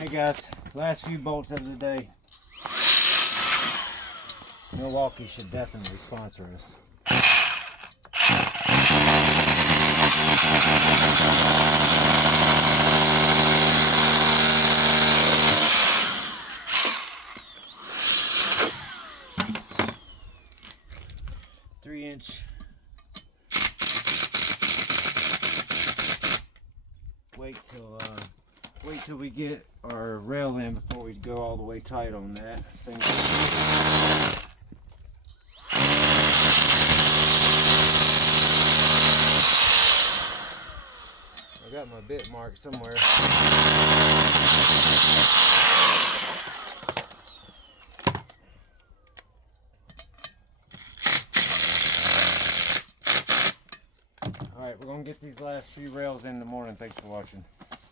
Hey guys, last few bolts of the day. Milwaukee should definitely sponsor us. 3-inch. Wait till we get our rail in before we go all the way tight on that. Same thing. I got my bit mark somewhere. Alright, we're going to get these last few rails in the morning. Thanks for watching.